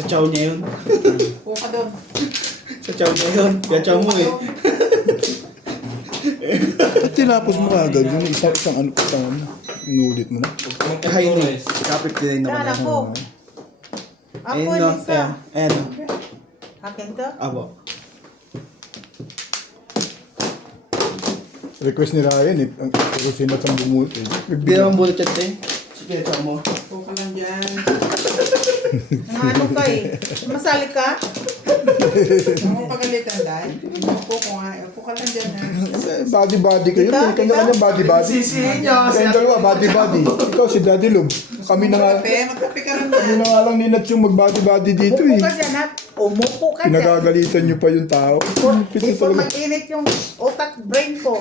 Sa chow niya yun. Upo ka doon. Sa chow niya yun. Kaya chow mo eh. Tinapos mo agad yung isang ano, inulit mo na. Kahain eh. Kapit ko din naman Kala ako. ko. Ako, Ayun no. Lisa. Ayan no. Akin to? Abo. Request ni Ryan eh. Pero sinat ang bumulit eh. Hindi naman bullet chat eh. Sige, chow mo. Upo ka lang dyan. Ano ka eh? Masali ka? Ako pagalitan dahil. Upo ko nga. Upo ka lang dyan ha. Body kayo. Kita, Kanya-kanya body. Sisihin nyo. Kayong dalawa, body. Ikaw si Daddy Lube. Kami na nga, Magkape ka lang kami dyan. na nga lang ni Nat yung mag-body dito Upo eh. ka dyan ha. Umupo ka dyan. Pinagagalitan nyo pa yung tao. Pito Before talaga. mag-init yung utak brain ko.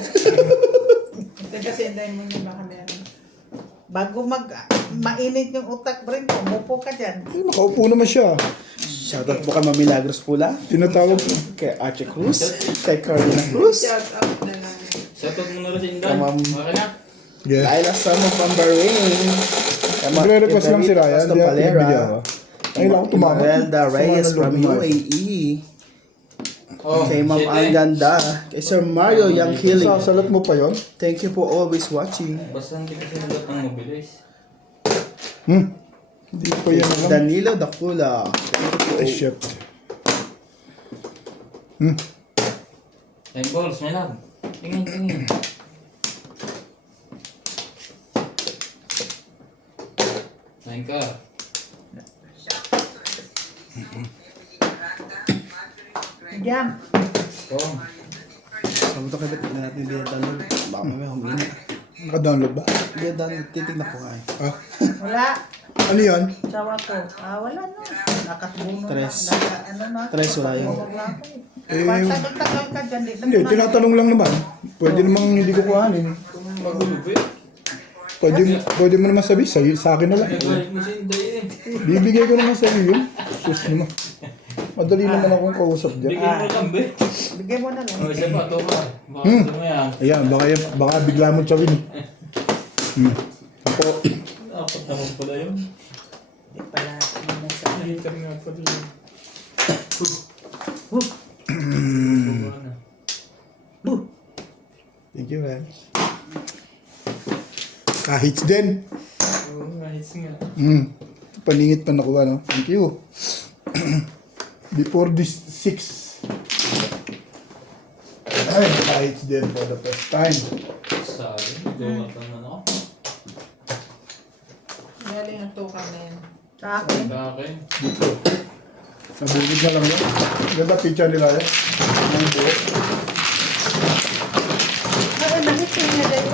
Kasi hintayin mo niya baka meron. Bago mainit yung utak brain ko, umupo ka dyan. Eh, nakaupo naman siya. Shoutout po kay Ma'am Milagros Pula. Tinatawag ko. Kay Archie Cruz. Kay Carolina Cruz. Shout out na lang. Shoutout mo na rin si Inday. Tamam. Okay na? Yeah. Laila Sama from Bahrain. Nagre-request lang si Ryan. Hindi ako pinagbigyan ako. Ay, lang ako tumama. Imelda Reyes Sumama from ng loob naman. UAE. Oh, Kay Ma'am shit, Ang Ganda. Kay Sir Mario Yang Healing. Sasalat mo pa yon? Thank you for always watching. Basta hindi kasi nagat ng mabilis. Hindi ko pa yan alam. Danilo Dakula. Ay, shit. Ten balls, may love. Tingin. Tingin ka. Jam. Oh, Sabi to kay Bet na natin din download. Baka may humina. Naka-download ba? Hindi download. Titignan ko nga eh. Ah, Wala. ano yan? Sawa ko. Wala no. Nakatbuno na. Tres. Ano na. Tres, wala yun. Wala ko eh. Eh, Tagal-tagal ka dyan. Hindi, tinatanong lang naman. Pwede namang hindi ko kuhanin. magulog eh. Pwede mo naman sabihin, sa akin na lang. Nagalit mo si Inday eh. Bibigay ko naman sa iyo yun. Sus naman. Madali naman akong kausap dyan. Bigyan mo lang be. Bigay mo na lang. Oh, isa pa, ito pa. Baka gusto mo yan. Ayan, baka bigla mo tsawin. Ako, Apat naman pala yun. Hindi pala. Ano sa Nakita nga pala yun. thank you, man. Kahits din. Oo, nice nga. Paningit pa nakuha, no? Thank you. Before this 6. Ay, kahits din for the first time. Sabi, gawa ka naman ako. Galing ang tukang na yan. Sa akin. Sa akin. Dito. Nabugid na lang yan. Ganda picture nila yan. Ang buo. Ay, nahit siya niya dahil.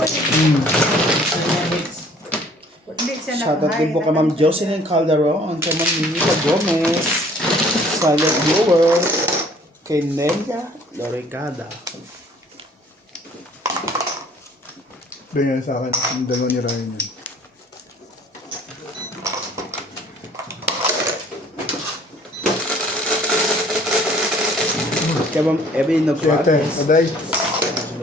Hindi siya Shoutout din po kay Ma'am Jocelyn Calderon. Kay Ma'am Nita Gomez. Silent Viewer. Kay Nelia Loricada. Doon yan sa akin. Yung dalawa ni Ryan yan. Kay Ma'am Evelyn Siyete. Nograles. Aday.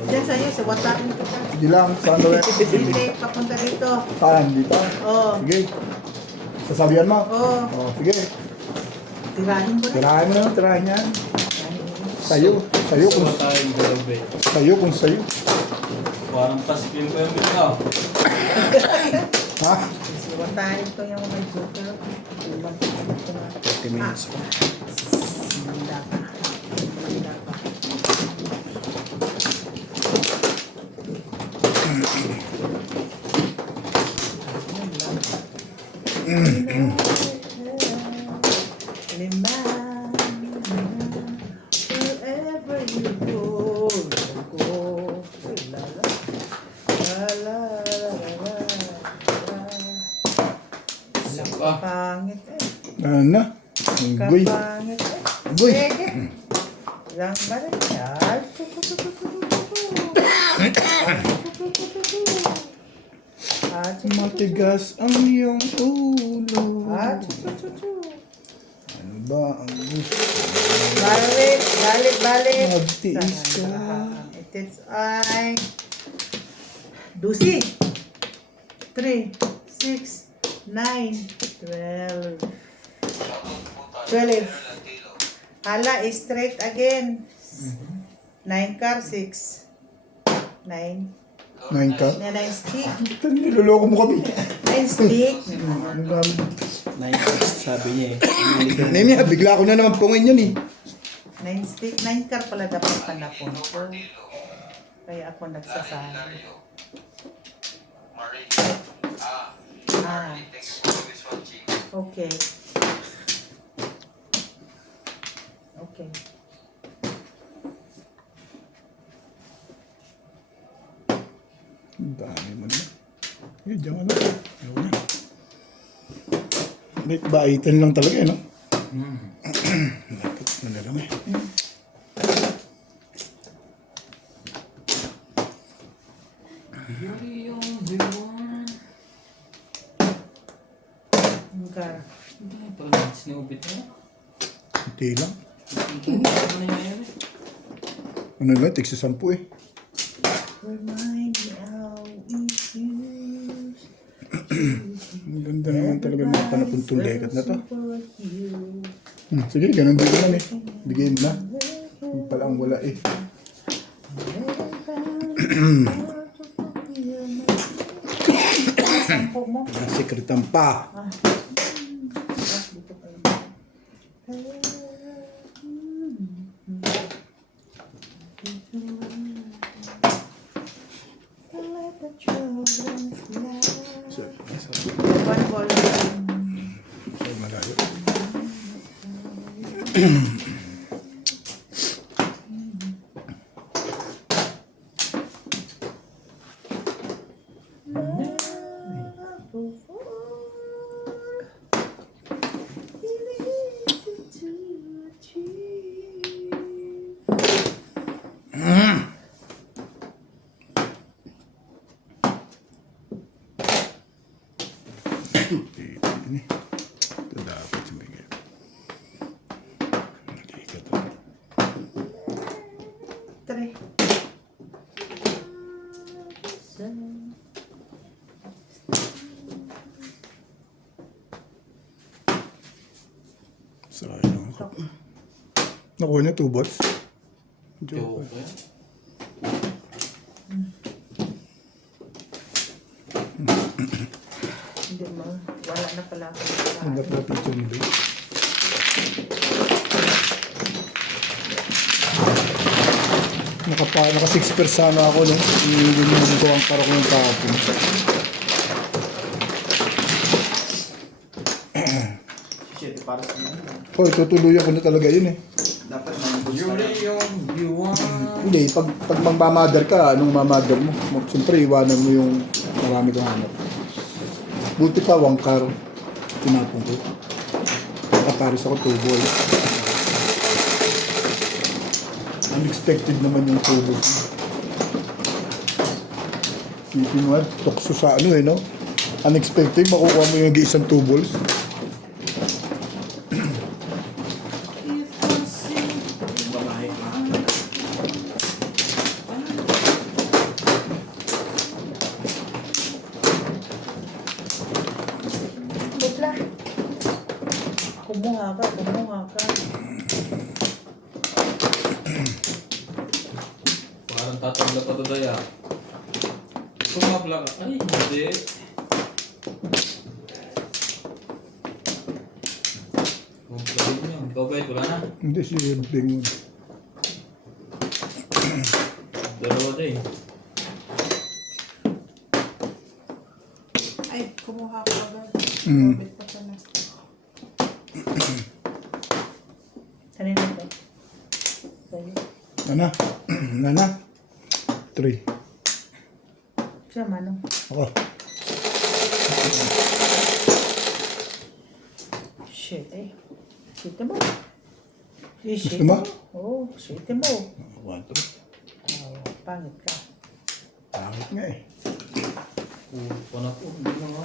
Diyan sa'yo, sa wataan kita. Hindi lang. Saan ba yan? Hindi, papunta rito. Saan? Dito? Oo. Sige. Sasabihan mo? Oo. Oh, sige. Tirahin ko na. Tirahin mo na. Tirahin yan. Sayo. Sayo kung Gusto tayong dalawa eh. sayo kung sayo. Parang pasipin pa yung bigla. Ha? Wataan ko yung may joker. Iwan ko na. 30 minutes pa. Manda pa. Manda pa. Wherever you go, go. La la la la la. Isa pa. Pangit eh. Ano? Unggoy. Kapangit eh. Unggoy. Sige. Lang ba rin? Ay, Matigas ang iyong ulo. Ano ba ang gusto? Balik, balik, balik. Magtiis ka. It's I. Dusi. 3, 6, 9, 12. 12. Hala, straight again. 9 car, 6. 9. 9 ka? 9 stick. Niloloko mo kami. 9 stick. Ang dami. 9 sabi niya eh. Nemi, bigla ko na naman pungin yan eh. 9 stick. 9 car pala dapat panapon ko. Kaya ako nagsasali. Ah. Okay. Okay. Ang dami mo na. Eh, diyan ka na. Ayaw na. Bait baitan lang talaga eh, no? Lapit na lang eh. Yuri yung diwan. Ang car. Hindi na pala sinubit mo. Hindi lang. Ano na yun eh? Ano lang, tigsa 10 eh. Remind me how it used Ang ganda naman talaga ng panapuntong dekat na to. for you. Sige, ganun din naman eh. Bigay mo na. Yung pala ang wala eh. Sampo mo. Nasikretan pa. Dito pa yun. Let the children fly. One ball. So, malayo. Ini. Ito dapat sumigil. Hindi ka to. Three. Sayang ako. Nakuha niya 2 bots. Joke. Okay. Hindi mo. Wala na pala ako. Ang ganda na picture nila. Naka 6 persona ako no. Hindi mo ko ang paro ko ng tapon. Shit, para sa mga. Hoy, tutuloy ako na talaga yun eh. Dapat may Yuri yung diwan. Hindi, pag magmamadar ka, anong mamadar mo? Siyempre, iwanan mo yung marami kang hanap. Buti pa, 1 car. Tinapon ko. Nakaparis ako 2 balls. Unexpected naman yung 2 balls. Isipin mo, tukso sa ano eh, no? Unexpected, makukuha mo yung isang 2 balls. babae. Butla. Kumuha ka, kumuha ka. Parang tatagla pa to daya. Sumabla ka. Ay, hindi. Kumplay niyo. Ikaw ba ito? Wala na. Hindi, si Bing. Dalawa din. Ay, kumuha ka agad. Mm. Robit pa pala. Kanina ba? Sa'yo. Nana. Nana. 3. Siya, Manong. Ako. Shit eh. Shit mo. Eh, Gusto shit mo? Oo, shit mo. 1, 2. Oh, pangit ka. Pangit nga eh. Pana po. Hindi na nga.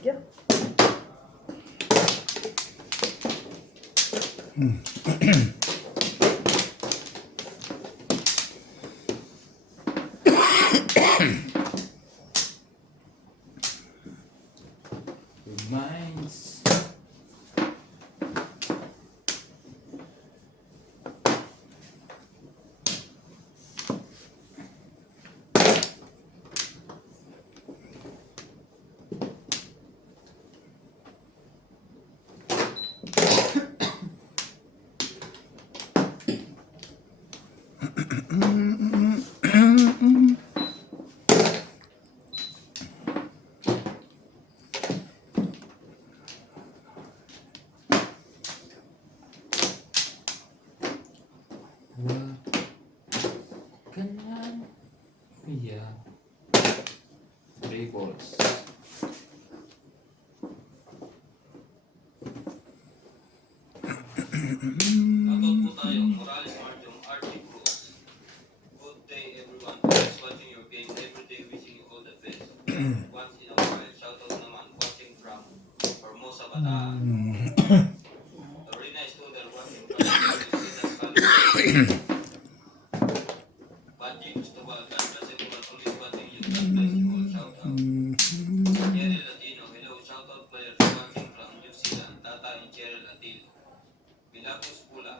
Yeah. Good minds. Ganyan. Yeah. 3 balls. Shoutout po tayo, Morales Marjong, RT Cruz. Good day everyone. Always watching your game every day, wishing you all the best. Once in a while, shoutout naman, watching from Formosa, Bataan. Lorena Studer, watching from Pilipinas, California. Baji Cristobal, God bless everyone, always watching you. God bless you all, shoutout. Cheryl Latino, hello, shoutout players watching from New Zealand, Tata and Cheryl Latino. Milagros Pula,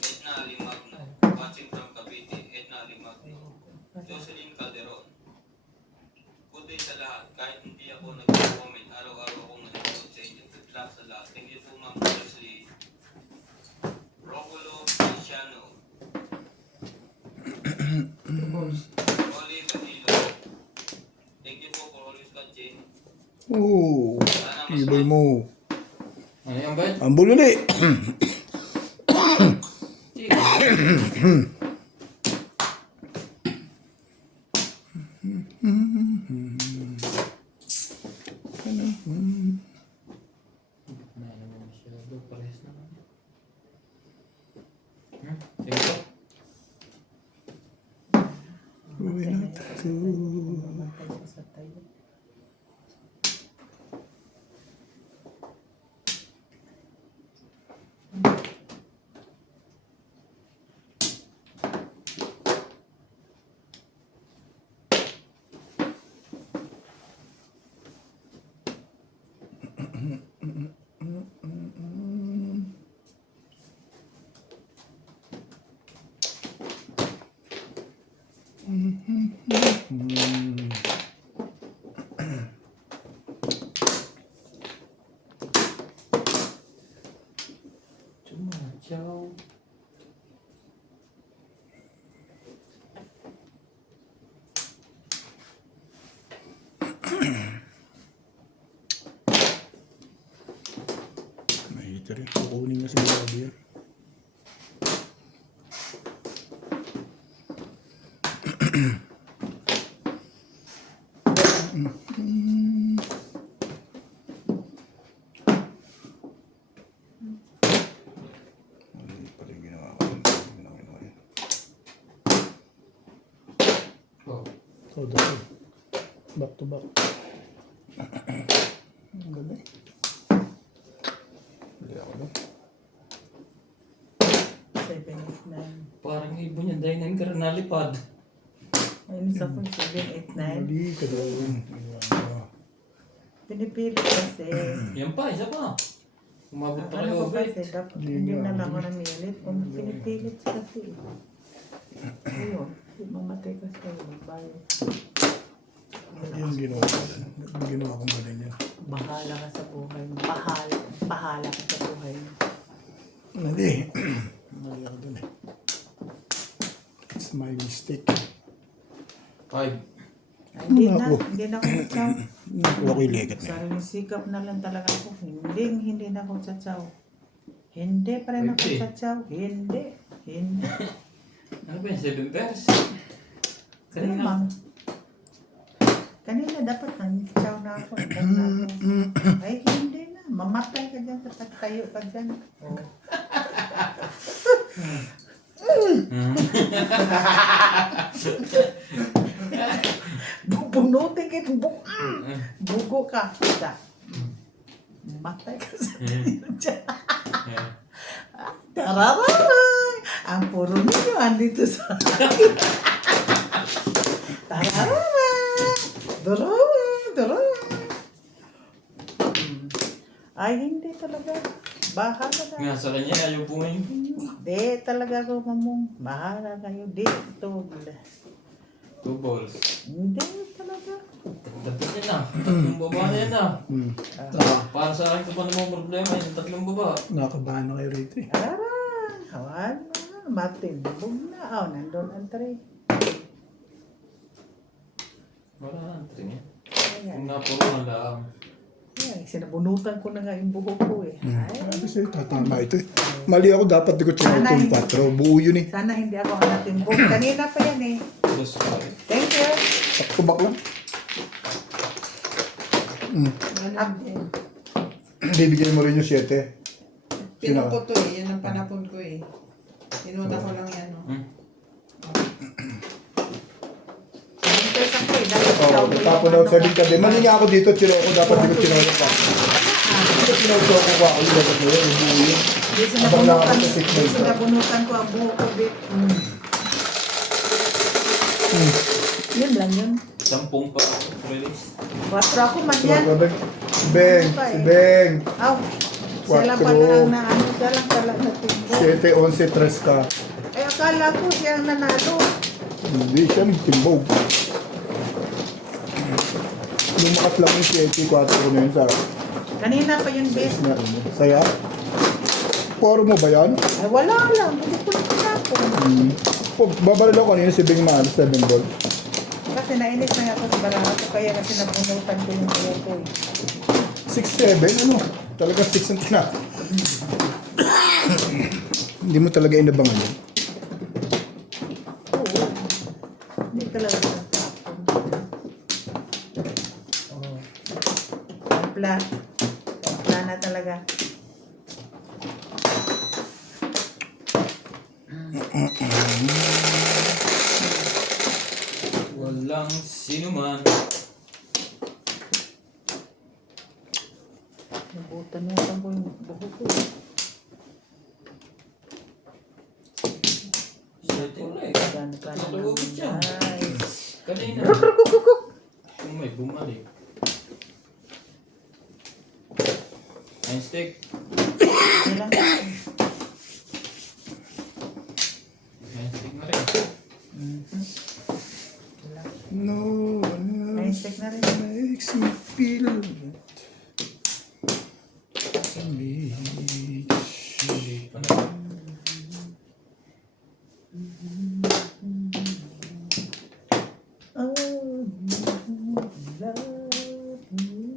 Edna Alimagno, watching from Cavite, Edna Alimagno, Jocelyn Calderon. Good day sa lahat, kahit hindi ako nag-comment, araw-araw akong nanonood sa inyo. Good luck sa lahat. Thank you po Ma'am Leslie. Romulo Cristiano. Oli Vanilo. Thank you po for always watching. Oo. Sana Ibay mo. Ano yan, bad? Ang bululi. Parehas naman. Sige. Uwi na tayo. Mamatay sa tayo. Ciao. Mahita rin. Kukunin na sigurado yan. Mali pala yung ginawa ko. Ginawa yan. Oh. Oh, dito. Back to back. Ang gabi. Hindi ako doon. 7, 8, 9. Parang ibon yan dahil nang nalipad. Ayun sa po, 7, 8, 9. Mali ka doon. Pinipili kasi. Yan pa, isa pa. Umabot pa Ano kayo, ko bad. kasi, dapat hindi na lang ako namilit. Kung pinipilit kasi. Ayun, mamatay kasi ako. Babae. Yung ginawa ko. Yung ginawa kong galing yan. Bahala ka sa buhay mo. Bahala ka sa buhay mo. Mali. Mali ako doon eh. It's my mistake. 5. Ay, hindi na. Ako. Hindi na ako tsatsaw. Nakuha ko yung legat na yan. Sariling sikap na lang talaga ako. Hindi na ako tsatsaw. Hindi pa rin ako 50. tsatsaw. Hindi. Ano ba yung 7 pairs? Kanina. Kanina. Kanina dapat nang-tsaw na ako. Ay, hindi na. Mamatay ka dyan sa pagtayo ka dyan. Oh. Bubunutin kita. Bugo ka. Da. Matay ka sa tayo dyan. Tarararang! Ang puro ninyo andito sa akin. Tarararang! Dararang! Ay, hindi talaga. Bahala na. Nga sa kanya, ayaw bumayin. Hindi talaga ako mamong. Bahala kayo dito. 2 balls. Hindi talaga. Dapat yan na. Tatlong baba na yan na. Ah, Para sa akin ito pa namang problema, yung tatlong baba. nakakabahan na kayo rito eh. Tararang! Hawan na. Matindog na. Oh, nandun ang tray. Wala na, tingin. Ayan. Kung napuro na lang. Ayan, sinabunutan ko na nga yung buhok ko eh. Ay, Kasi tatama ito eh. Mali ako, dapat di ko chinao itong 4. Buo yun eh. sana hindi ako hanatin buhok. Kanina pa yan eh. Plus 5. Thank you. Sakto lang. Bibigyan mo rin yung 7. Pinuko to eh, yan ang panapon ko eh. Inuna ko lang yan. No? Interest ako eh. Dahil ikaw, Oo, tapos na 7 ka din. Mali nga ako dito, chinao ko. Dapat di ko chinao ko. Hindi ko chinao ko ako. Yung dapat mo yun, yung buo yun. Di Abang lang ako sinabunutan, sa 6 di months. sinabunutan ko ang buhok ko bit. Yun lang yun. 10 pa ako. Release. 4 ako man yan. Si Beng, si Beng. Aw, siya lang pa Quattro. na ano, siya lang pala natimbo. 7, 11, 3 ka. Eh, akala ko siya ang nanalo. Hindi siya nagtimbog. Lumakas lang yung 7, 4 ko na yun sa Kanina pa yun, bit. na ano. Saya? Poro mo ba yan? Ay, wala lang. Hindi ko lang pinapon. Babalala ko kanina si Beng Mahal, 7 ball. Kasi nainis na nga ako sa baraha ko, kaya kasi nabunutan ko yung buhok ko eh. 6-7, ano? Talaga 6 ang tina. Hindi mo talaga inabangan yun. Oo. Hindi talaga natapon. Oo. Tampla. Tampla na talaga. Walang sinuman. Nabutan-butan ko yung buhok ko eh. Setting ulit. Gano'n ka naman. Nalugit siya. Nice. Kanina. Kung may bumalik. Nine stick. Hindi lang. Nine stick na rin. No one Nice else check na rin. makes me feel me. Hindi pa na. Oh, love you.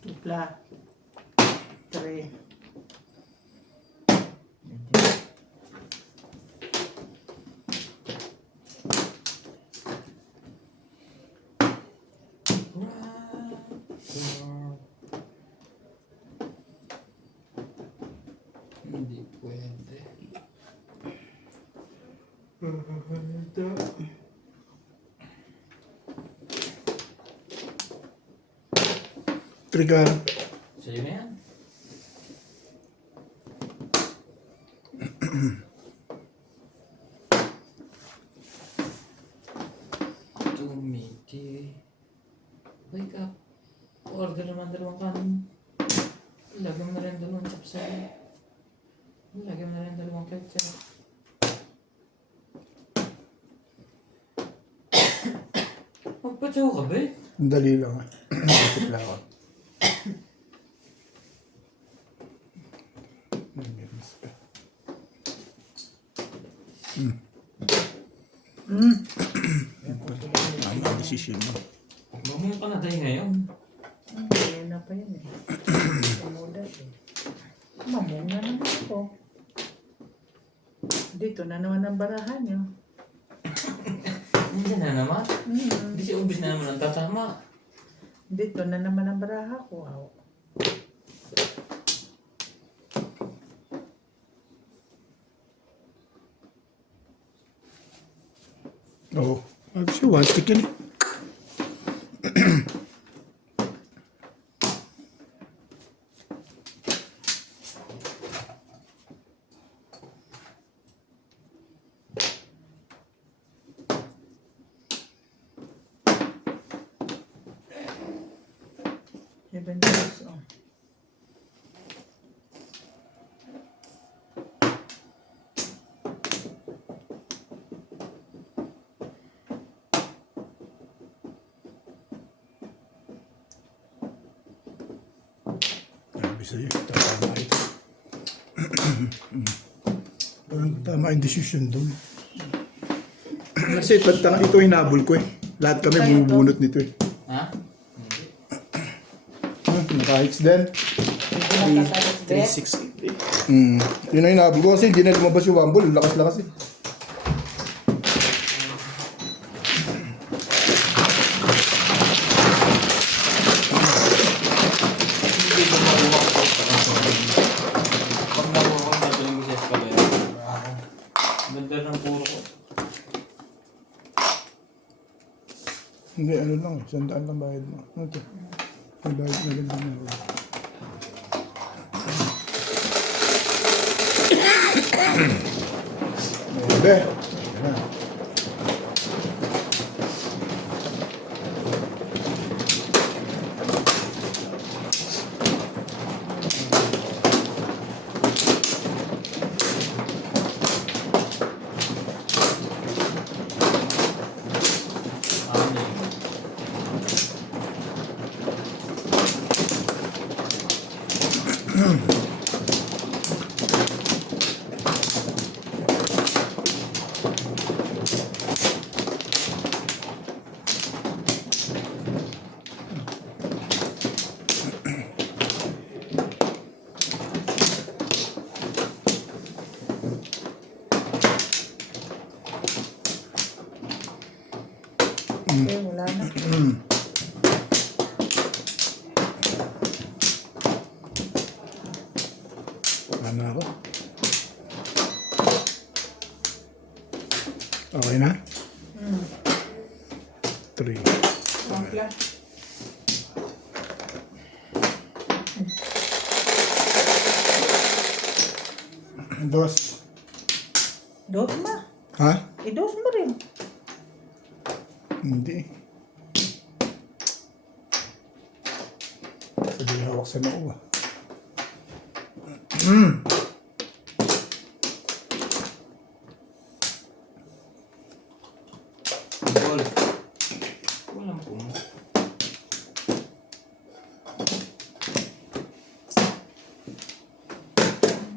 Tupla. 3. Hindi pwede. Trigger. Sa'yo na yan. Di, wake up. Order naman 2 kanin. Lagyan mo na rin 2 chapsay. Lagyan mo na rin 2 ketchup. Magpatsaw ka ba eh? Ang dali lang. Bakit lang ako. Nag-miss ka. Tama ang desisyon mo. Mamaya ka na tayo ngayon. Kaya na pa yun eh. Mamuda eh. Mamuna naman ako. Dito na naman ang barahan nyo. Nandiyan na naman. Hmm. Hindi siya ubis na naman ang tatama. Dito na naman ang baraha ko. Aw. Oo. Kasi one stick yun eh. $7. Oh. Sabi sa'yo, tama ito. Parang tama yung desisyon doon. Kasi ito hinabol ko eh. Lahat kami Kaya to? bumubunot nito eh. Ha? Hindi. Naka-hits din. Hindi na kasarap bet. 360. Yun ang hinabol ko kasi hindi na lumabas yung wambol. Lakas-lakas eh. Hindi ko makuha ko sa kaso. Pag nakuha ko, natuloy ko sa escalator. Ganda ng puro ko. Hindi, ano lang eh. 100 lang bayad mo. Ano to? May bayad na lang din ako. Bebe. Yan na. Ano Okay, wala na. Ano ako? Okay na? 3. Ampla. Dos. Dos ma. Ha? Dos mo rin. Hindi. Sabi hawak sa noo ah. Ball. Walang puno.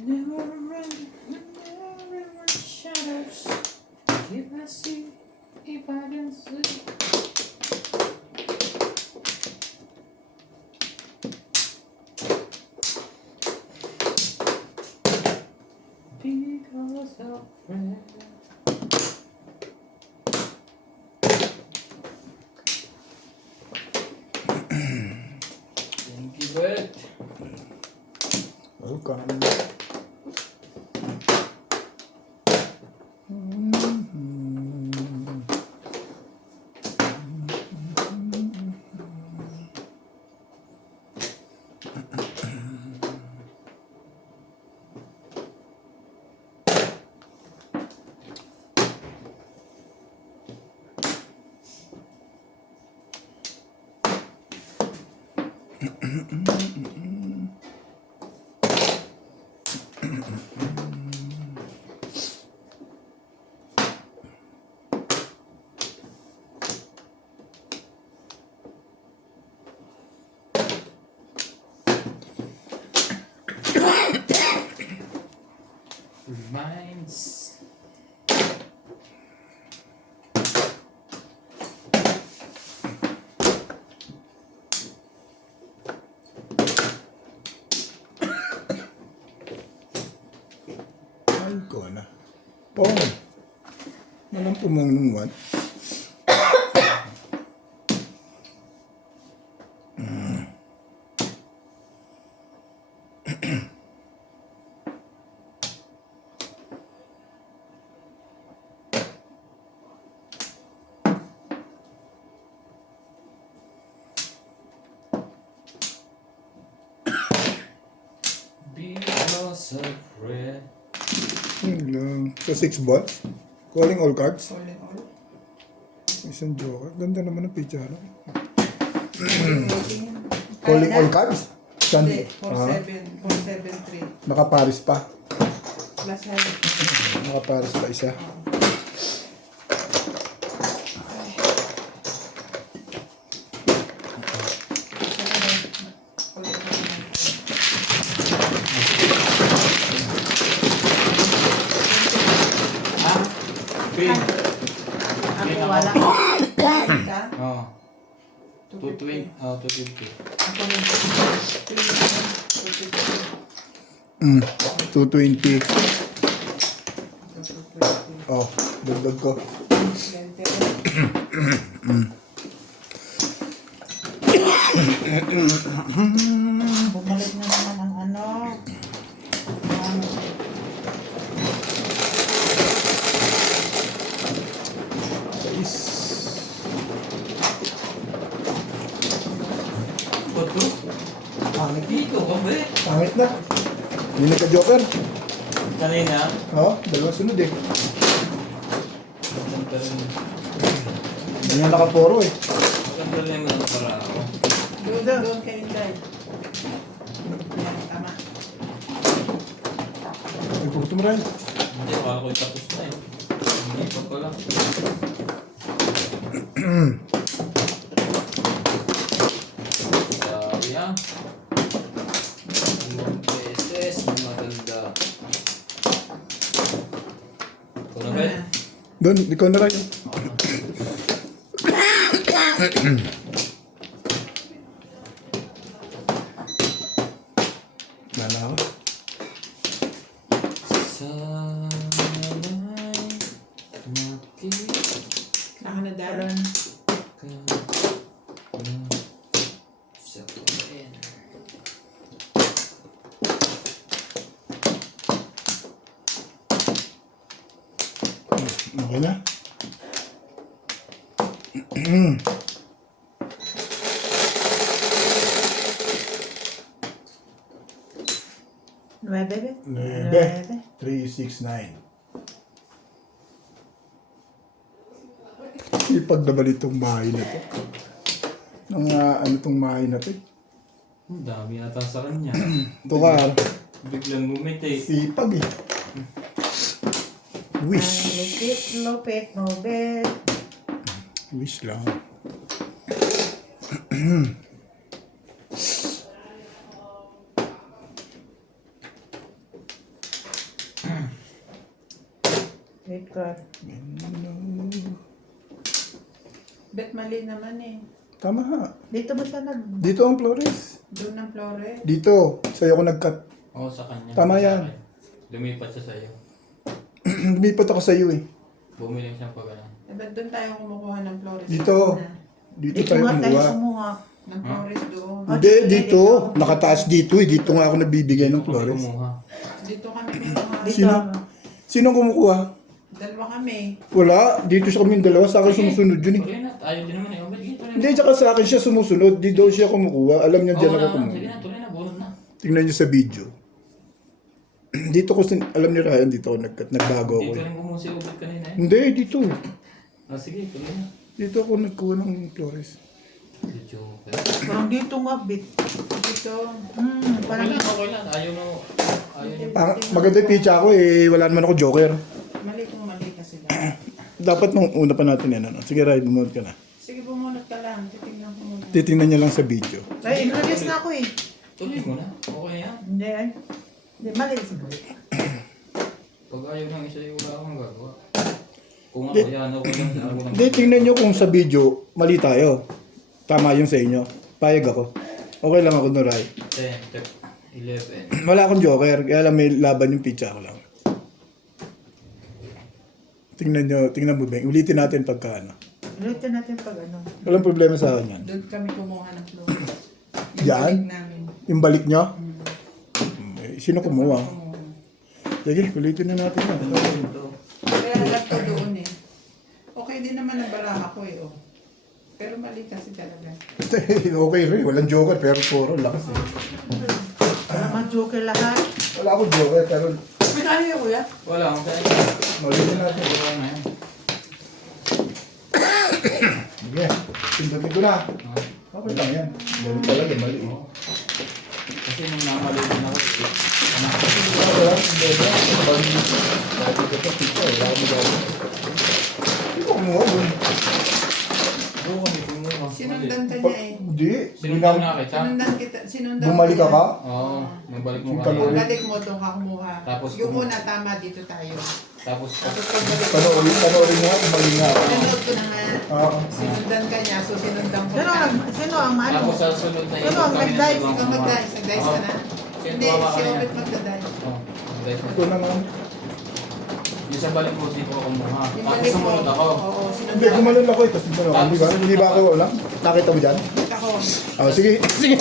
Never run, never run shadows. If I see, if I can see. Because of friends. Thank you, Bert. Welcome. Reminds. Ay ko na. Pong. Walang pumunungan. Because of red. Yun lang. So 6 balls. Calling all cards. All in all. Isang joker. Ganda naman ang picture. Calling Calling all cards? Hindi, Ah, 4-7-3. nakaparis pa. Plus heavy. Nakaparis pa isa. Pin. Ako wala. Ka? Oh. 220. Oh, 250. Ako rin. 220. Oh, dagdag ko. 20. Bumalik na naman ang ano. ang Oto? Pangit. Dito ka ba eh? Pangit na. Hindi nagka-joker. Kanina? Oh, dalawang sunod eh. Maganda rin. Ganyan nakaporo eh. Maganda rin naman ang para ako. Doon kay Inday. Yan, tama. Ay, gutom rin. Hindi, para ko tapos na eh. Hindi pa pala. Sayang. Ilang beses na maganda. Ito na ba? Doon, ikaw na rin. Lala ako. Sana'y makita Saan ka na dahil? ka na sa pain. Okay na. Nuebe. 9, 3, 6, 9. Ipag naman itong bahay na to. Nung ano tong bahay na to. Ang dami ata sa kanya. Ito ka, Biglang bumiti. sipag eh. Wish. Lupit, lupit, nobel. Wish lang. Wait, God. Bet mali naman eh. Tama ha. Dito ba siya nag... Dito ang Flores. Doon ang Flores. Dito. Sa'yo ko nag-cut. Oo, sa kanya. Tama Sa yan. akin. Lumipat siya sa'yo. Lumipat ako sa'yo eh. Bumili siya pag ano. Eh, ba't doon tayo kumukuha ng Flores? Dito. Dito Dito tayo nga tayo kumuha. kumuha. Ng Flores doon. Hindi, dito. Nakataas dito eh. Dito nga ako nabibigay ng Kami Flores. kumuha. Dito kami kumuha. Dito. Sino? Sinong kumukuha? Dalawa kami. Wala. Dito siya kami dalawa. Sa akin sumusunod yun eh. Tuloy na. Ayaw din naman eh. Oh, ba't dito rin? Hindi, tsaka sa akin siya sumusunod. Di daw siya kumukuha. Alam niya dyan Oo, ako wala na. Sige kumuha. na, tuloy na. Bunod na. Tingnan niyo sa video. Dito ko, alam ni Ryan, dito ako nagbago ako. Dito rin bumusi ulit kanina eh. Hindi, dito. Ah, sige, tuloy na. Dito ako nagkuha ng Flores. Dito Joker. Parang dito nga, bit. Dito. Okay Parang lang, okay lang. Ayaw na. Ayaw niya. Maganda yung pizza ko eh, wala naman ako joker. Mali kung mali kasi lang. Dapat nung una pa natin yan, ano. Sige, Ray, bumunod ka na. Sige, bumunot ka lang. Titignan ko muna. Titingnan niya lang sa video. ay, introduce na ako eh. Tuloy mo na. Okay yan. Hindi, ay. Hindi, mali siguro. Pag ayaw ng isa, wala akong magagawa. Kung ako yan, okay lang. Ako lang. Hindi, tingnan nyo kung sa video, mali tayo. Tama yung sa inyo. Payag ako. Okay lang ako, no, Ray. 10, 11. Wala akong joker, kaya lang may laban yung pizza ko lang. Tingnan mo, Beng. Ulitin natin pagka ano. Ulitin natin pag ano. Walang problema sa akin yan. Doon kami kumuha ng flow. Yan? Namin. Yung balik nyo? Sino kumuha? Kumuha. Sige, ulitin na natin yan. Kaya alam ko doon eh. Okay din naman ang baraha ko eh. Oh. Pero mali kasi talaga. Okay rin, walang joker, pero puro lakas eh. Para mag-joker lahat. Wala akong joker, pero Pinali ko ya. Wala akong kaya. ulitin natin. Wala na yan. Sige, tindakin ko na. Okay lang yan. Ganun talaga, mali eh. Kasi nung namali din ako, anak ko. Wala akong joker. Dati ko pa pizza, wala akong joker. Hindi ko kumuha doon. Oo kami kumuha. Sinundan ka niya eh. Hindi. Sinundan na kita. Sinundan kita. Sinundan Bumalik ka niya. ka? Oo, nagbalik mo Yung kami. tanong. Balik mo doon ka kumuha. Tapos yung kumuha. una tama dito tayo. Tapos, Tapos pagbalik mo. Panoorin nga, mali nga. Pinanood ko na nga. Oo. Sinundan ka niya. So sinundan ko Sino na. ang, sino ang ano? tapos sa sunod na Sino ikot ang kami nag-dive? ng Ikaw mag-dice. Nag-dice ka na? Hindi, tumawa si ka na Obet yan. magdadive. Oo, nag-dive na. Ito naman. Yung sa balik ko, di ko kumuha. Yung Tapos balik mo. sumunod ako. Oo, Hindi, sinundan. gumanon ako eh. Tapos hindi ba ako wala? Nakita mo dyan? Ako. Oh, sige, sige.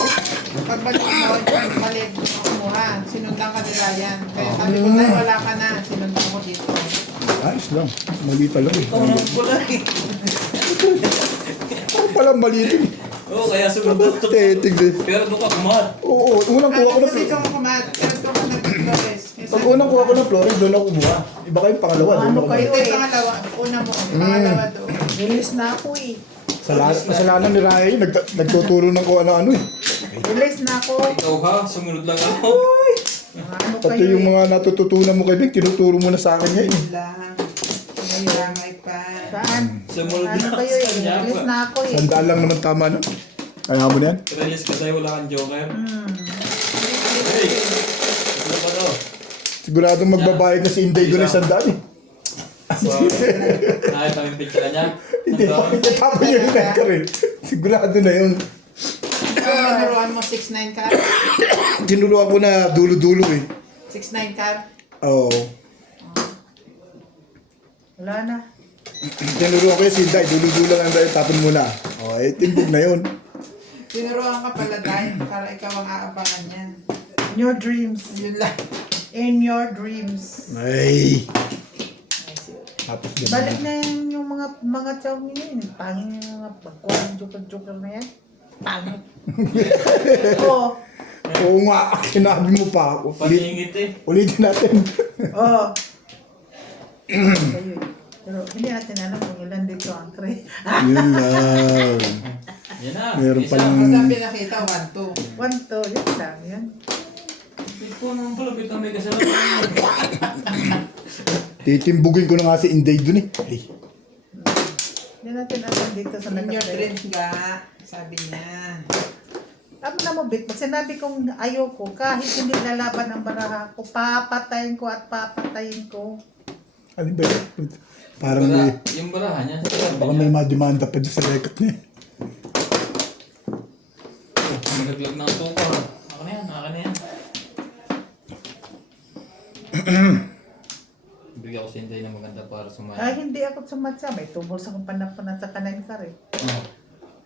Pagbalik mo, balik mo kumuha. Sinundan ka ni Ryan. Kaya sabi ko tayo wala ka na. Sinundan ko dito. Ayos lang. Mali talaga eh. ko lang eh. Ako palang mali ito eh. Oo, kaya sumunod to. Tetig din. Pero doon ka kumahat. Oo, unang kuha ko Alam na ko dito ako kumat. Pero ito ka nag-flores. Pag unang kuha ko ng Flores, doon ako kumuha. Iba kayong pangalawa. doon Ano ako kayo? Ito yung pangalawa. Una mo. Pangalawa doon. Release na ako eh. Kasalanan ni Raya yun. Nagtuturo ng kung ano-ano eh. Release na ako. Ikaw ha, sumunod lang ako. Ano Pati kayo yung eh? mga natututunan mo kay Bing, tinuturo mo na sa akin ngayon. Yun lang. Mayamay pa. Saan? Sumunod Ano lang kayo sa eh? kanya. Release na ako eh. Sandaan lang naman tama na. Kaya mo na yan. Release ka tayo, wala kang joker. Hey! Ano ba to? Siguradong magbabayad na si Inday doon ng sandaan eh. Wow. Nakita mo yung picture niya? Hindi, tapos yung hinay ka rin. Sigurado na yun. Kung nanuruan mo 6'9 ka? Tinuruan ko na dulo-dulo eh. 6'9 ka? Oo. Wala na. Tinuruan ko yung si Inday, dulo-dulo lang dahil tapon mo na. O, eh, timbog na yun. Tinuruan ka pala dahil para ikaw ang aabangan yan. In your dreams. Yun lang. In your dreams. Ay. Tapos din. Balik na yung mga chow niya yun. Pangin yung mga pagkuhan, joker na yan. Pangin. Oo. Oo nga, sinabi mo pa. Paningit eh. Ulitin natin. Oo. Ayun. Pero hindi natin alam kung ilan dito ang tray. Yun lang. Yan na. Meron isa. palang- Basta pinakita, 1, 2. 1, 2. Yun lang. Yan. Ito naman pala, bitaw may kasalanan. Titimbugin ko na nga si Inday dun eh. Ay. Hindi natin alam dito sa In your nagkatray. dreams ga, sabi niya. Tama na mo, Bit. Pag sinabi kong ayoko, kahit hindi lalaban ang baraha ko, papatayin ko at papatayin ko. Ano ba yun? Parang may, Yung barahan niya. baka may mademanda pa dyan sa record niya. Naglag ng tupa. Ako na yan, ako na yan. Bigyan ko si Inday na maganda para sumaya. Ay, hindi ako sumatsa. May tubol sa kong panapanan sa kanan ka rin. Oh.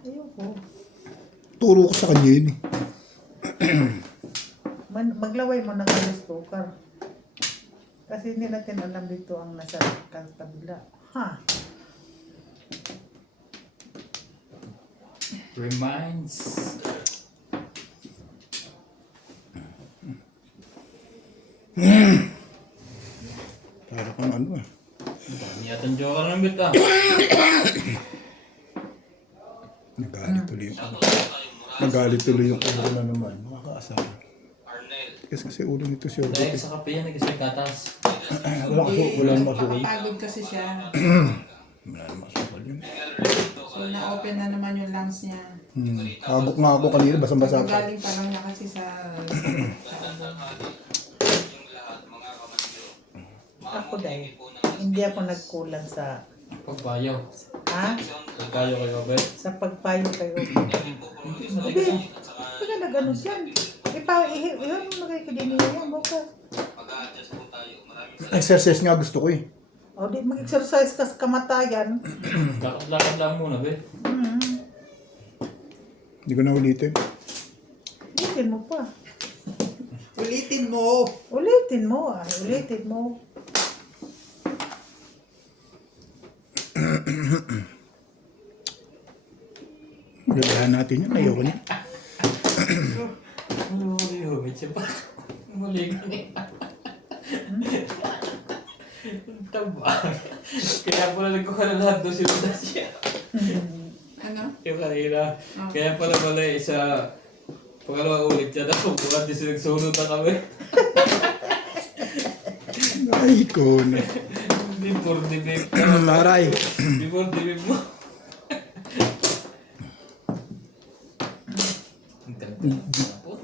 Ayoko. Turo ko sa kanya yun eh. Maglaway mo ng alis tukar. Kasi hindi natin alam dito ang nasa kabila. Ha? Reminds. Para kang ano ah. Dami yata ang joker ng bit ah. Nagalit tuloy yung Nagalit tuloy yung ulo na naman. Makakaasawa. Kasi ulo nito si Dahil Orbit. sa kape yan, kasi katas. Wala naman masukal. Nakapagod kasi siya. Wala naman masukal yun. So, na-open na naman yung lungs niya. Hagok nga ako kanina, basang-basa pa. Galing pa lang niya kasi sa Ako dahil, hindi ako nagkulang sa, Pagbayaw. ha? Pagbayaw kay Robert. Sa pagpayo kayo. Hindi, hindi ka nag-ano dyan. Iyon mo nagkikidiniya yan, bukas. Exercise nga gusto ko eh. O di mag-exercise ka sa kamatayan. Lakad-lakad lang muna, be. Hindi ko na ulitin. Ulitin mo pa. ulitin mo. Ulitin mo, ulitin mo. Gagahan natin yun. Ayoko niya. Muli, Robert. Siya pa. Muli ka niya. Taba. Kaya pala nagkuha na lahat doon si Ludasia. Ano? Yung kanina. Kaya pala isa pangalawa ulit siya. Tapos bukat din sila nagsulot na kami. Ay, ko na. Before the babe. Maray. Before the babe mo. Ang ganda.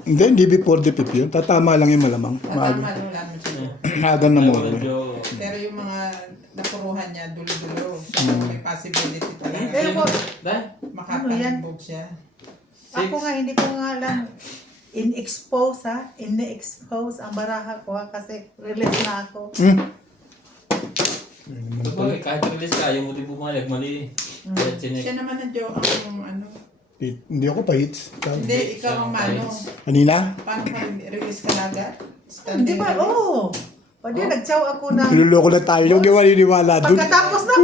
Hindi before the pip yun. Tatama lang yung malamang. Tama lang namin siya. Maaga na mo. Pero yung mga napuruhan niya, dulo-dulo. So, may possibility talaga. Pero ko, Makapanimbog siya. ako nga, hindi ko nga alam. In-expose ang baraha ko ha, kasi release na ako. Sabagay, kahit release ka, ayaw mo din pumayag, mali. Kaya chinek. Siya naman ang ano. Hindi ako pa-hits. Hindi, ikaw ang mano. Kanina? Paano ka release ka agad? Hindi ba? Oo. Pwede, nagtsaw ako na. Niloloko lang tayo. Yung maniniwala dun. Pagkatapos na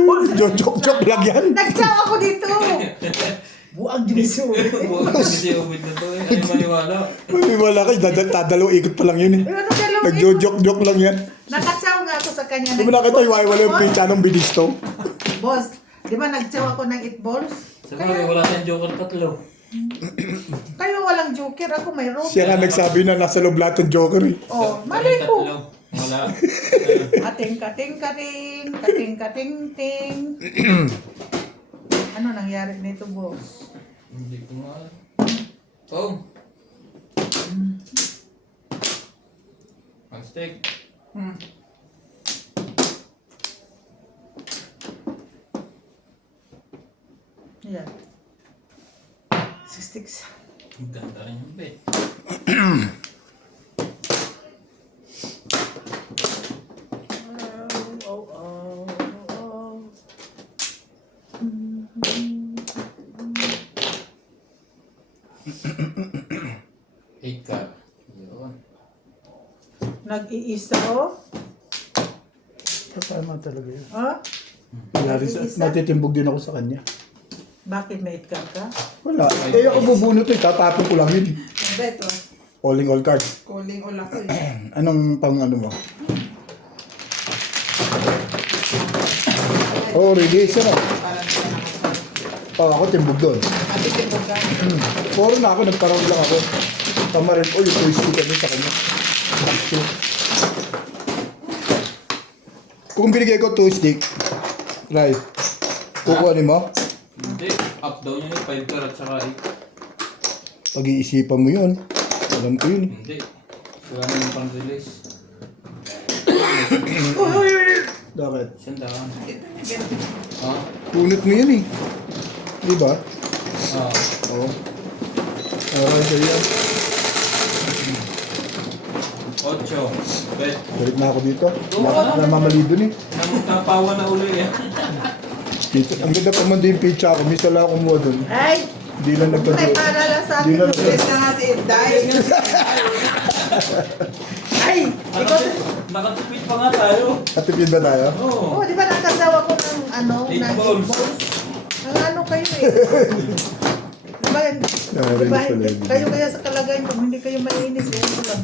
Joke lang yan. nagtsaw ako dito. Buang diniso. Buwag kasi umid na to eh. Ano maniwala? Maniniwala kayo. Dadalawang ikot pa lang yun eh. Ano ka lang? Nag-joke lang yan. Nakatsaw nga ako sa kanya. Hindi mo nakita yung wala yung pizza ng binisto. Boss, di ba nagtsaw ako ng 8 balls? Sabagay, wala tayong joker tatlo. Kayo walang joker, ako mayroon. Siya nga nagsabi na nasa loob lahat ng joker eh. Oh, mali ko. Tatlo. Wala. Kating. Ano nangyari nito, boss? Hindi ko nga alam. Oh! Ang steak. Yan. 66. Ang ganda rin yung bed. Oh. Ika. Yun. Nag-iisa ko? Tama talaga yun. Ha? Natitimbog din ako sa kanya. Bakit may itkar ka? Wala. Eh ako bubunot eh. Tatapon ko lang yun eh. Ano ito? Calling all cards. Calling all ako eh. Anong pang ano mo? Oh, release na. Parang siya nakapag. Oh, ako timbog doon. Matitimbog ka. Puro na ako, nagpa-round lang ako. Tama rin. Oh, yung twist ko sa kanya. Kung binigay ko 2 stick, right, kukuhanin mo, Hindi. Up down yun yung 5 car at saka 8. pag-iisipan mo yun. Alam ko yun eh. Hindi. Wala na yung pang-release. Bakit? Sandaan. Ganun. Ha? Punot mo yun eh. Di ba? Oo. Oo. Okay, so yan. 8. Bet. Balik na ako dito. Namamali dun eh. Napawa na uli eh. Dito. Ang ganda pa man din yung pizza ko. Misa lang ako kumuha dun. Ay! Hindi lang May nagpag- para lang sa Hindi akin. lang Yes na nga si Inday. Ay! Ikaw, Nakatipid pa nga tayo. Katipid ba tayo? Oo. oh, di ba nakasawa ko ng ano, Eight ng balls. 8 balls? Ang ano kayo eh. Diba, Narinig diba, pala yun. kayo kaya sa kalagayan kung hindi kayo mainis, yan ko lang.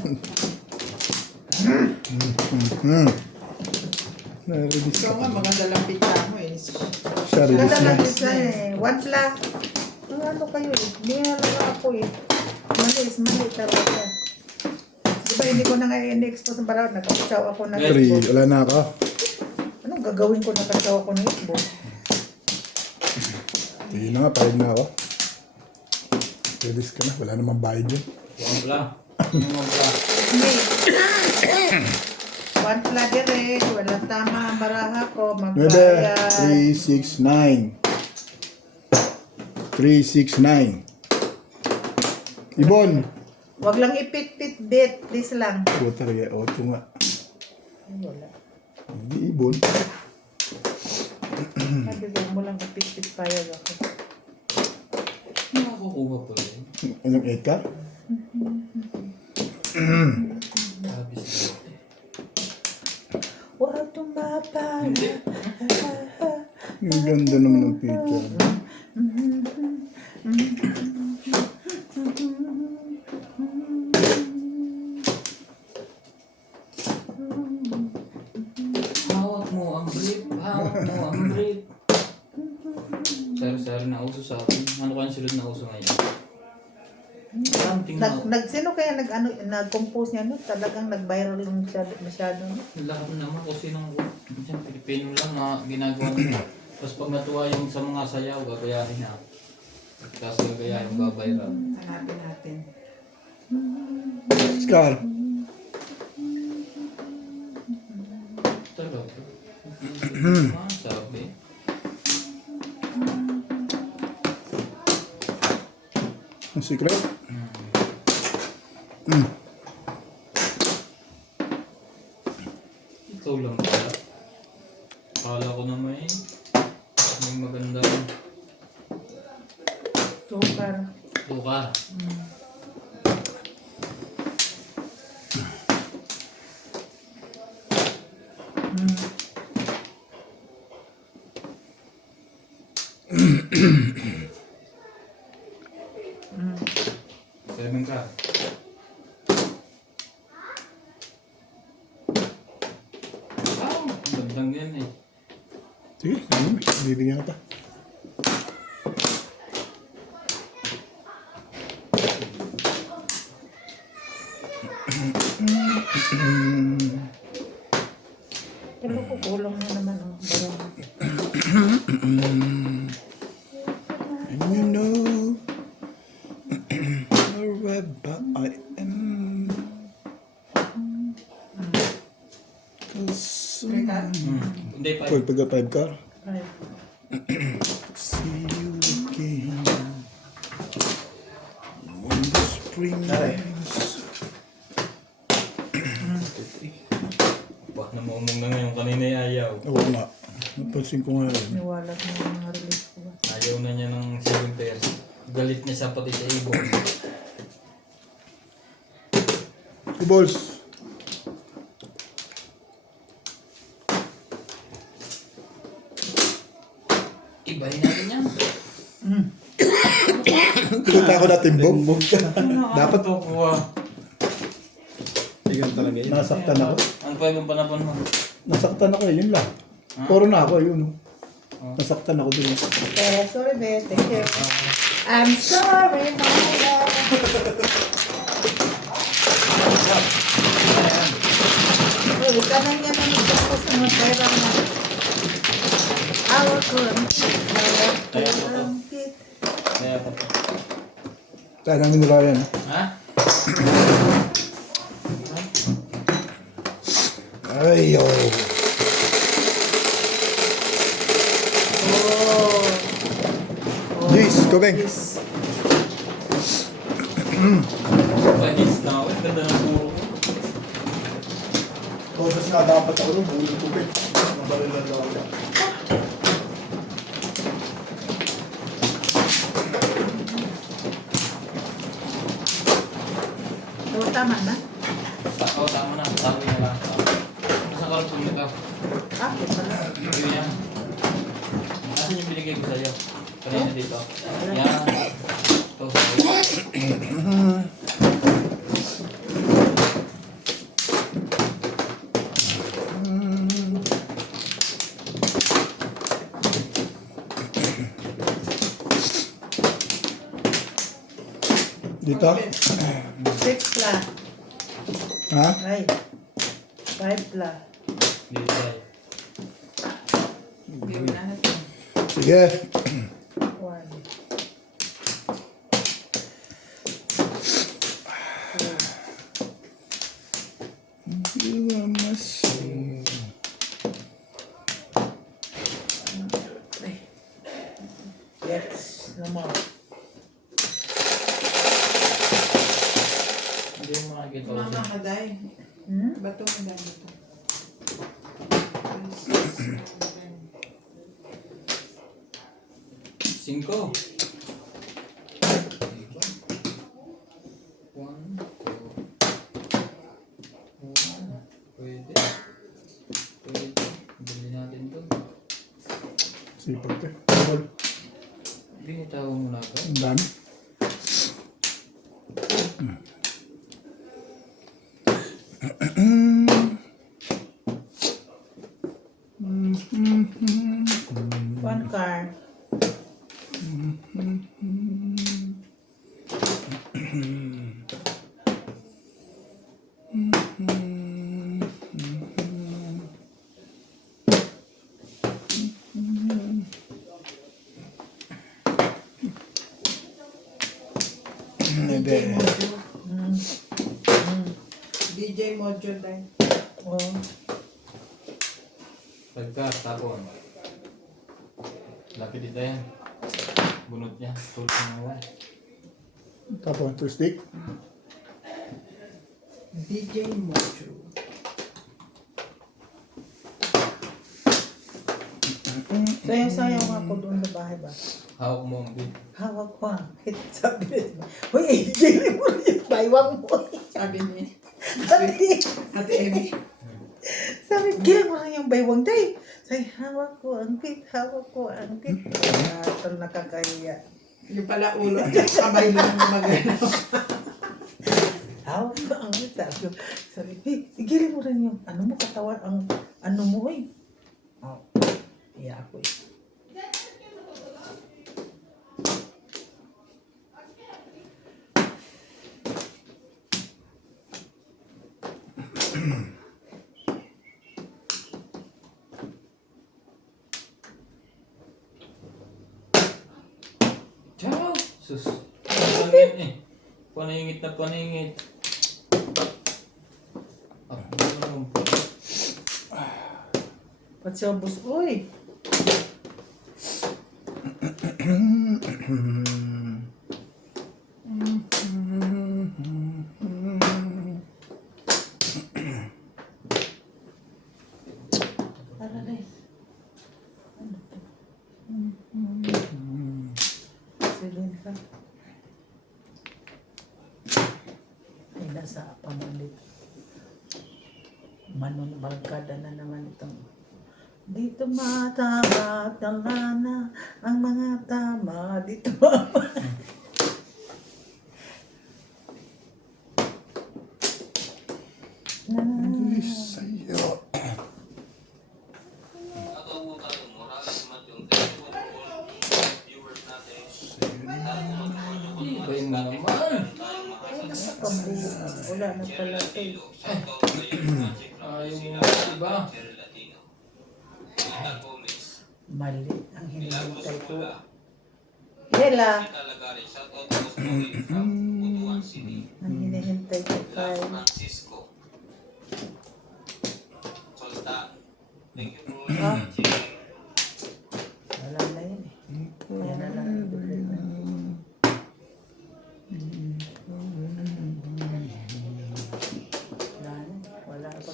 Narinig Ikaw nga, maganda lang picture mo eh. siya. Release Ganda na. lang isa eh. 1 plus. Ano kayo eh? Niyala ako eh. Mali talaga. Di ba hindi ko na nga i-expose ng parang nakasaw ako ng 3, Xbox. wala na ako. Anong gagawin ko nakasaw ako ng Xbox? Sige na nga, pahig na ako. Release ka na, wala namang bayad yun. Wala. Yung wala. Hindi. One pala direct. Walang tama ang baraha ko. 9, Magbayad. 3, 6, 9. 3, 6, 9. Ibon! Wag lang ipit-pit date. Please lang. Puta rin, o ito nga. Ay, wala. Hindi ibon. Sabi ko mo lang ipit-pit payag ako. Nakakukuha po rin. Anong 8 ka? Sabi siya. Huwag tumapala. Ang ganda naman ng picture. Hawak mo ang brief. Hawak mo ang brief. Sari-sari na uso sa atin. Ano kaya sunod na uso ngayon? Something na. Sino kaya nag-compose niya no? Talagang nag-viral yung masyado. No? Lahat naman kung sinong isang Pilipino lang na ginagawa nila. Tapos pag natuwa yung sa mga sayaw, gagayahin na. Tapos gagayahin, babayran. Hanapin natin. Scar. Talaga. Sabi. Ang secret? Ikaw lang pala. Akala ko na may maganda Tukar. luka. Seven ka. Ang gandang yan eh. Sige, bibigyan ka pa. Pero kukulong na naman ang barang. And you know wherever I am. Cause Hindi pa. pagka 5 ka, Ay. see you again. When the spring Aray. rains. Wah, namumong na ngayon. Kanina ay ayaw. Oo nga. Napansin ko nga yun. Niwala ko yung mga release ko ba? Ayaw na niya ng 7 pairs. Galit niya sa pati sa ibon. Balls. Ibahin natin yan. Pinunta ako na timbog. Dapat to kuha. Tingnan talaga yun. nasaktan ako. Ano pa yung panapon mo? Nasaktan ako yun lang. Puro na ako yun. Nasaktan ako din. Sorry, be. Thank you. I'm sorry, my love. Uy, tanong niya naman tapos ng pera na. Our kurangkit. Kaya pa to. Kaya namin nila yan. Ha? Ay, oh. Jeez, Komeng. Bahis na ako. Ang ganda ng puro ko. Tapos nga dapat ako nung bulo tubig. Nabalil lang ako. So, tama na? Oo, tama na. Sabi na lang. Sa karton mo ka. Ah, pala. Yun yan. Asan yung binigay ko sa'yo? Kanina dito. Yan. Ito sa'yo. Dito? Six pla. Ha? Ay. Five pla. Dito tayo. Hindi wala na to. Sige. One. Yes. No more. Hindi mo makikita ko Mama siya. ka, Day. Hmm? Bato mo dahil ito. 5. One, two. Pwede. Pwede. Bili natin to. Sipag ka. Tawal. Binitaw mo na ito. Ang dami. One car. Hindi. DJ Mojo. Hmm. DJ Mojo, Day. Oh. Pagka, tapon. Laki dito yan. Bunot niya. Tulad ng wala. Tapos to stick. DJ Mojo. Sayaw-sayaw nga ako doon sa bahay ba? Hawak mo ang bit. Hawak ko ang hit. Sabi nila, uy, AJ mo yung baywang mo. Sabi niya. Sabi, Ate Emi. sabi, gila mo lang yung baywang day. Sabi, hawak ko ang hit, hawak ko ang hit. Ito nakakahiya. Yung pala ulo at yung kamay lang gumagalaw. Hawak ko ang hit. Sabi, hey, gila mo rin yung, ano mo katawan, ang, ano mo eh. Oh, iya ako eh. Ciao! Sus. Ano yan eh? Paningit na paningit. Ano? Pati sa bus, uy. Alalay. Ano to? Silin ka. Ay, nasa pamalit. Manon barkada na naman itong dito matama, tala na ang mga tama. Dito Sa'yo. Atau po tayo, Morales Matyong. Thank you po all viewers natin. Hindi ba yun nga naman? Wala na pala ito. Shoutout kayo sa Magic Ayaw mo Sila, iba. Jerry Latino. Rita Gomez. Mali ang Milagros hinihintay ko. Pula. Yela, Rita Lagari. Shoutout po sa Maureen from Butuan City. ang hinihintay ko La kay Francisco. Solta. Thank you po. Ah. Wala na yun eh. Yan na lang. Ituloy na. Wala na. Wala pa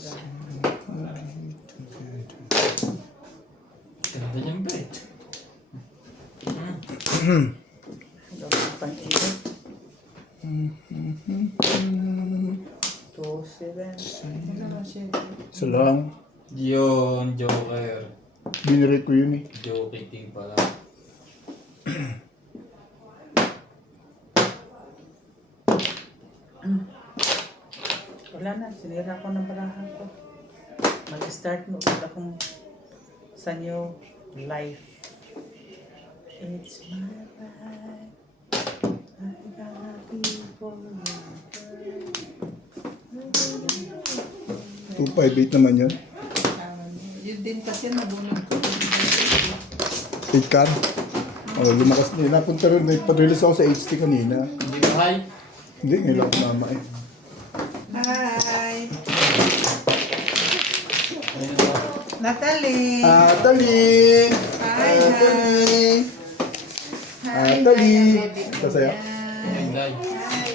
Ganda niyang bit. Wala pa pang-init. 2-7. Isa lang. Yun, Joker. Binirate ko yun eh. Joker team pala. Wala na. Sinira ko ng barahan ko. Mag-start mo ulit akong sa new life. It's my life. I gotta be for 258 naman yun. Yun din kasi nabunod ko. 8 can. Oh, lumakas na. Napunta rin. Nagpa-release ako sa HT kanina. Hindi ka high. Hindi, ngayon ako mama eh. Hi! Ayun na. Natalie! Atali! Hi, Atali! Hi, Atali! hi, baby ko Sasaya? yan. Ayun, guys. Hi,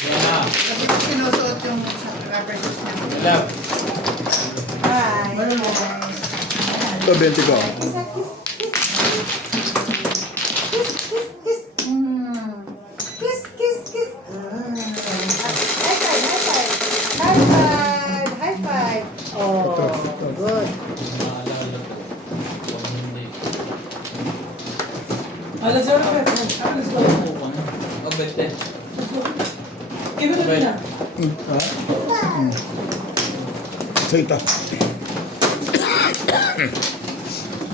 Yan na. Kasi ko sinusuot yung rubber shoes niya. Hello. Hi! Ito, 20 ko. Kiss, kiss, kiss. High five, high five. High five, high five. Oh, good. Naalala ko. Kung hindi. Alas zero na pero. Alas zero. Oo, ano? Oh, bete. Give it Okay. na. Ha? So, ito.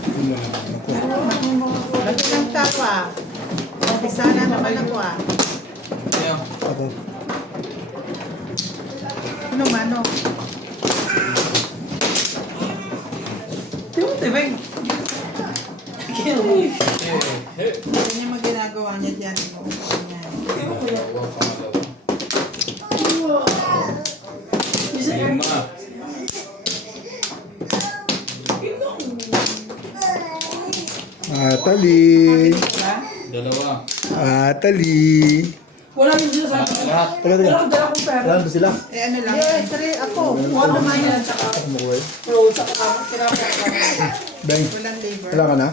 Yun na lang ako. Ba't ng tawa? Isa na naman ako ah. Ayun. Ako. Ano mano? Yung tibig. Kill. Hey. Ano niya maginagawa niya dyan? Pangalawa, pangalawa. Isa ka. Lima. Atali! Diba? Dalawa. Atali! Wala yung sinasabi. Lahat. Teka, teka. Wala kang dala kong pera. Wala ba sila? Eh ano lang? Yeah, three ako. Wala naman yan. Tsaka Ako mo eh. roll sa kasama. Tinapos ka. Bang, Walang labor. wala ka na?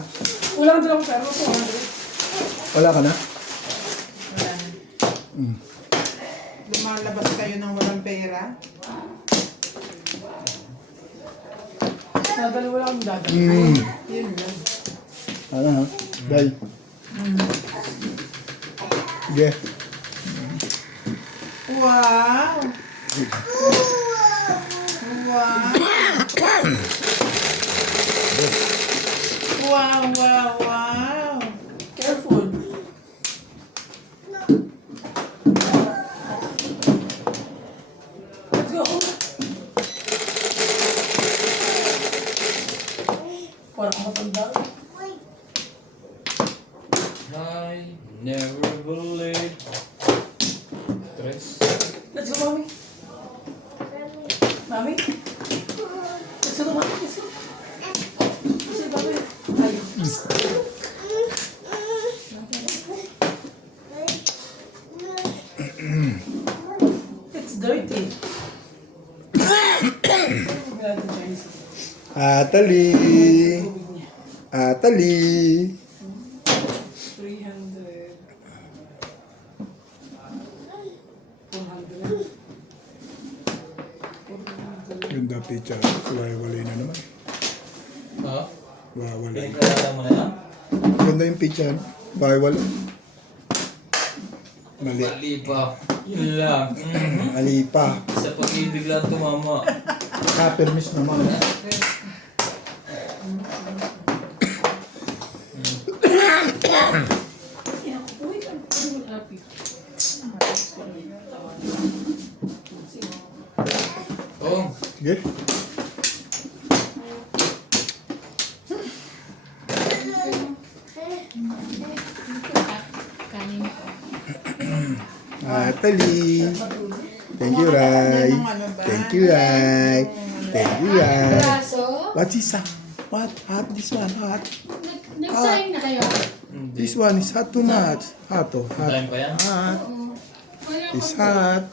Wala kang dala kong pera. 200. Wala ka na? Wala na. Mm. Lumalabas kayo ng walang pera. Nadali wala kang dadali. Mm. Yun lang. Ano ha? Dahil. Sige. Wow! Wow! Wow, wow, wow! Careful. Let's go. Parang matanda. I never believed. Tres. Let's go, mommy. Mommy? Let's go, mommy. Let's go. Let's go, mommy. Ayun. It's dirty. Atali! Atali! 300. 400. Ganda picture. Wala na naman. Ha? Wala. Pinagkalala mo na yan? Ganda yung picture. Wala. Mali. Mali pa. Yun lang. Mali pa. Sa pag-ibig lang tumama. Permis naman. Uy, I'm happy. Oh. Sige. Atali. Thank you, Rai. Thank you, Rai. Thank you, Rai. Braso? What is that? What? Hot? This one hot. Nag-sign na kayo? This one is hot too much. Hot oh. Hot. Time pa yan? Hot. Wala It's hot.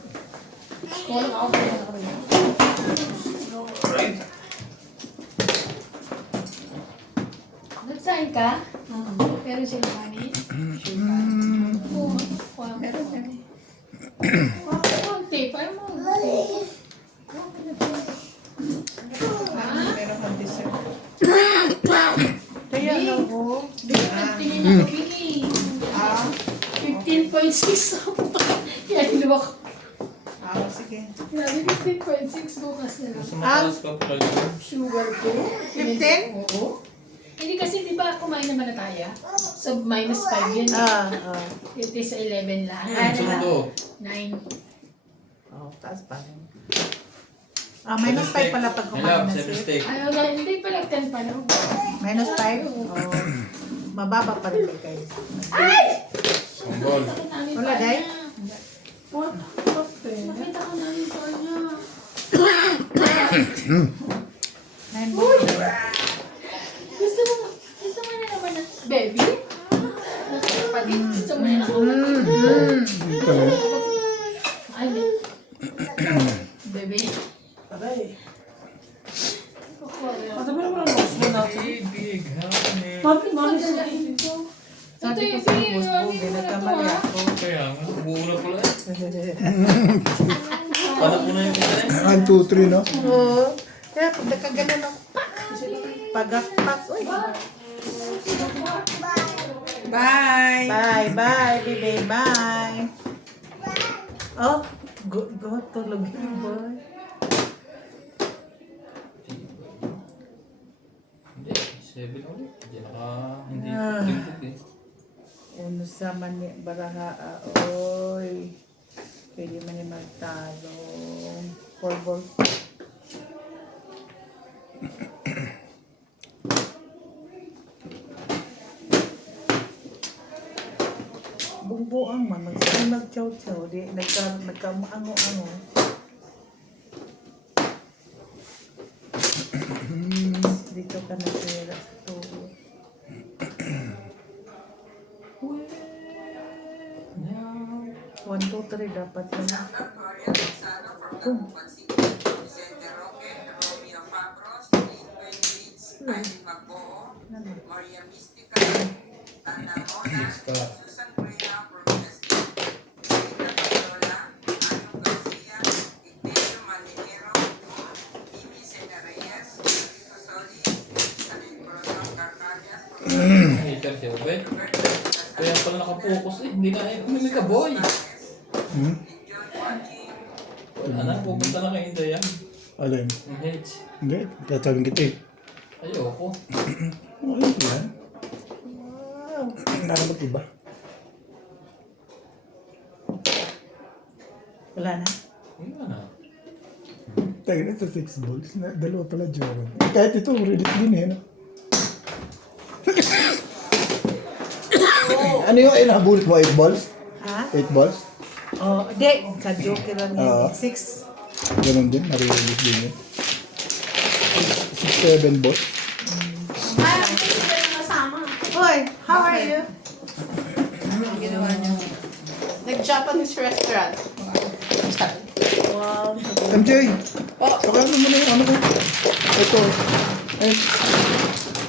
Call out na kami. Nag-sign ka? Pero sila kami? Oo. Meron kami. Konti. Parang mo. Meron kang dessert. Kaya Kaya lang ako. tingin ako, Vicky. Ah, 15.6 ako. Kaya inuwa ko. sige. Grabe, 15.6 bukas na lang. Gusto mataas ka pa kayo? Sugar ko. 15? Oo. Hindi kasi di ba kumain naman na tayo? So minus 5 yun. Ah. It is 11 lang. Sundo. 9. Oh, taas pa rin. Minus 5 pala pag kumain na 7 siya. steak. Ay, wala, hindi pala 10 pa lang. Minus 5? Oh, mababa pa rin kayo. Ay! Sanggol. Wala, Day? What? What the? Nakita ko namin sa kanya. 9 Gusto mo na naman na, baby? Nasa pa din. Gusto mo na naman. Ay, baby. Aray. Ako, Ano ba naman ang boss mo natin? Big honey. Mami, mami, Maganda sabi. ito. Sabi ko sa boss mo, nagkamali ako. Kaya nga, buo na pala. Paano po na yung kita 1, 2, 3, no? Oo. Kaya pag nakagano ng pagakpak. Uy. Bye! Bye, bye, baby, bye. Oh, go, tulog yun, boy. Hindi, 7 ulit. Hindi Ah. tingkot eh. Uno sa mani, baraha, oy. Pwede man yung magtalo. 4 balls. Bungbuang man, mag-chow-chow. Di, nagka-ango-ango. Dito ka na sila sa tubo. 1, 2, 3 dapat na. Hater si Obed. Kaya pala nakapokus eh. Hindi na eh. Umimi ka boy. Wala na. Pupunta na kay Inday yan. Alin? Ang H. Hindi, tatawin kita eh. Ayoko. Okay, yan. Naramat iba. Wala na. Wala na. Tayo na sa 6 balls. Dalawa pala jowa. Kahit ito, relit din eh. No? Ano yung inabulit mo? 8 balls? Ha? 8 balls? Oh, di. Sa joker lang Oo. yan. 6. Ganon din, nare-release din yun. 6, 7 balls. Ay, hindi sila nakasama. Hoy, how are you? Anong ginawa niyo? Nag-Japanese restaurant. Wow. MJ! Pakano mo na yung ano ko? Ito. Ayun.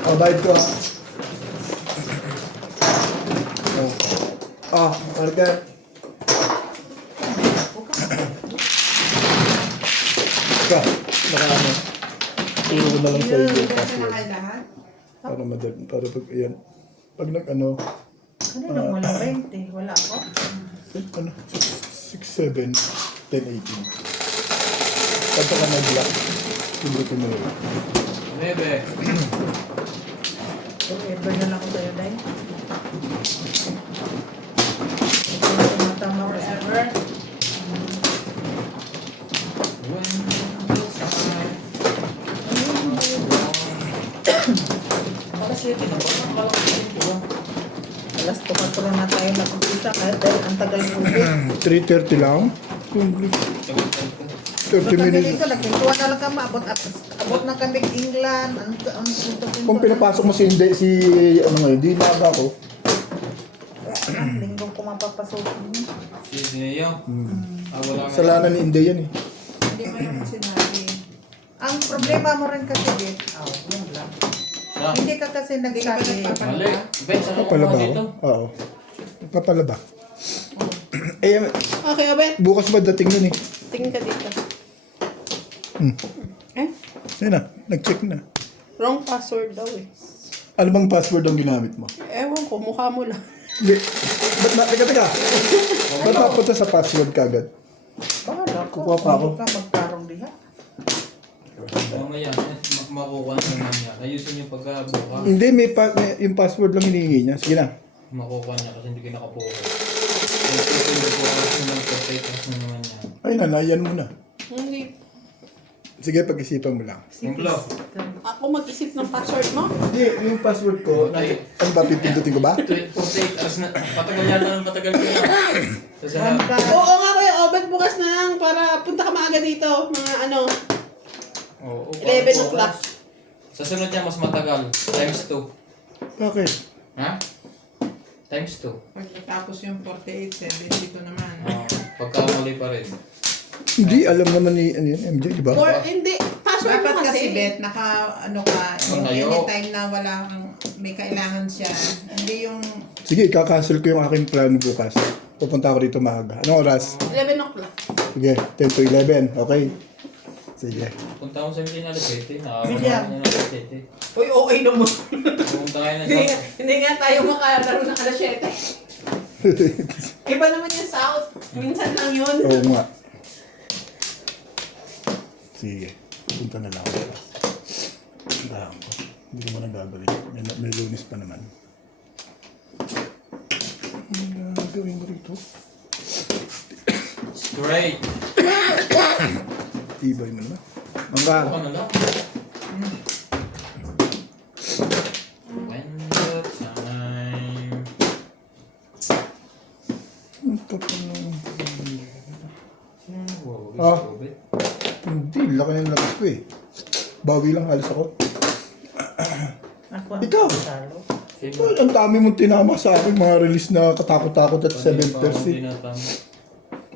Oh, bayad ko ha. Oh. Order. Ka, baka ano. Turo ko na lang sa iyo. Kasi na kayo lahat? Para madal, para pag, ayan. Pag nag ano, Ano nang walang 20? Wala ako? ano, 6, 7, 10, 18. Pagka ka nag-lock, libre ko na yun. Bebe. Forever na lang ako sa'yo, Day. Ito tumatama forever. When the sun. Para siya tinapos. Ang kalak ko yung tuwa. Alas 4 na tayo nag-umpisa kahit dahil ang tagal po. 3:30 lang? Kung 30 minutes. Dito, nagpintuan na lang kami. Abot na kami England. Kung pinapasok mo si Inday, si ano ngayon, di maaga ako. Linggong ko mapapasok. Si Neo. Wala nga. Kasalanan ni Inday yan eh. Hindi mo naman sinabi. Ang problema mo rin kasi, Bit. Yun lang. Siya. Hindi ka kasi Hindi ka ba nagsabi. Mali. Ben, saan ako Papalaba dito? ako? Oo. Papalaba. Eh, Okay, Abet. bukas ba dating nun eh? Tingin ka dito. Eh? Yun na, nag-check na. Wrong password daw eh. Ano bang password ang ginamit mo? Ewan ko, mukha mo lang. Hindi. Teka. Ba't napunta sa password kagad? Bahala ko. Kukuha pa ako. Hindi ka magkarong diha. Mamaya, makukuha naman niya. Ayusin yung pagkabuka. Hindi, may yung password lang hinihingi niya. Sige na. Makukuha niya kasi hindi kayo nakapokus. Ay, nanayan mo na. Hindi. Sige, pag-isipan mo lang. Ako mag-isip ng password mo? Hindi, yung password ko, ano ba, pipindutin ko ba? 48 hours na. Patagal yata ng patagal ko na. Sa sarap. Oo nga kuya, Obet, bukas na lang para punta ka maaga dito. Mga ano, Oo, 11 o'clock. Sa sunod niya, mas matagal. Times 2. Bakit? Ha? Times 2. Pag natapos yung 48, 72 naman. Pagka mali pa rin. Hindi, alam naman ni ano yun, MJ, di ba? Or hindi, password mo Dapat kasi, kasi. Bet, ano ka, yung Tayo. anytime na wala kang, may kailangan siya. Hindi yung, Sige, kakancel ko yung aking plano bukas. Pupunta ako dito maaga. Anong oras? 11 o'clock. Sige, 10 to 11. Okay. Sige. Punta ko sa hindi na alas 7. William. Nakakaraman na alas 7. Uy, okay naman. Pumunta kayo na Hindi, sa... hindi nga tayo makalaro ng alas 7. Iba naman yung South. Minsan lang yun. Oo nga. Sige, punta na lang ako. Dahan ko. Hindi ko muna gagawin. May lunis pa naman. Ano gagawin ko rito? Straight. Tibay mo naman. Mangga. Ako na lang. When the time... Ito pa lang. Wow, Ah. Obet. Hindi, laki ng labas ko eh. Bawi lang halos ako. Ako Ikaw. talo. Ay, ang dami mong tinama sa akin, mga release na katakot-takot at Pwede pa akong 7:30. tinatama.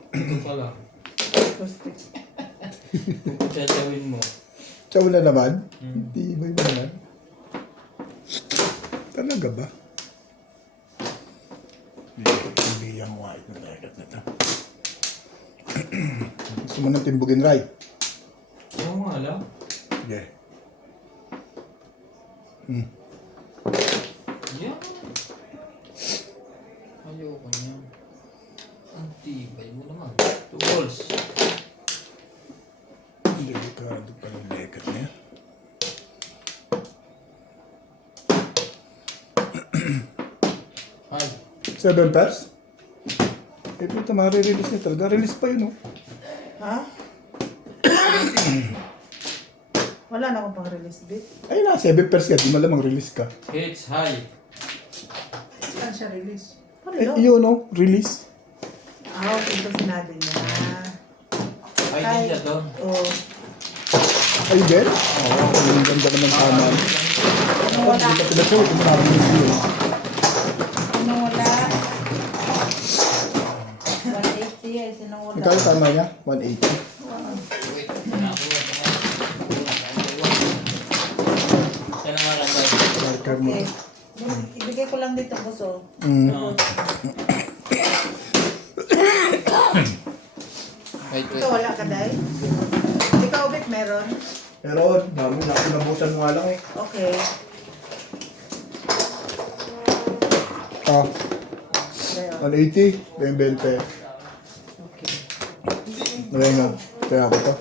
Ito pala. Chachawin mo. Tsaw na naman. Hmm. Tibay mo naman. Talaga ba? Hindi yung white na dagat na ito. Gusto mo ng timbugin, Ray? Oo nga lang. Sige. Yan. Ayoko niya. Ang tibay mo naman. 2 balls. Delikado pa ng lekat niya. Ay. 7 pairs? Eh, puta, marirelease niya talaga. Release pa yun, oh. Ha? Wala na akong pang-release bit. Ayun na, 7 pairs ka. Di malamang release ka. Hits high. Saan siya release? Ano Eh, daw? yun, oh. Release. Ah, okay. Ito sinabi niya. Ay, din siya doon. Oh. Ay, Ben? Oo, ang ganda naman tama. Ano wala? Hindi ka pinag-show kung marirelease yun. Ano wala? 180 eh. Sino wala? Magkano tama niya? 180. Wait. Nakakuha ko nga. Siya na nga lang daw. Marker mo. Okay. Ibigay ko lang dito, boso. Ah. Wait, wait. Ito wala ka, Day? Ikaw, Bit, meron? Pero, dami na. Pinabusan mo nga lang eh. Okay. Ah, There. 180. 20. Okay. Wala nga. Kaya ako to.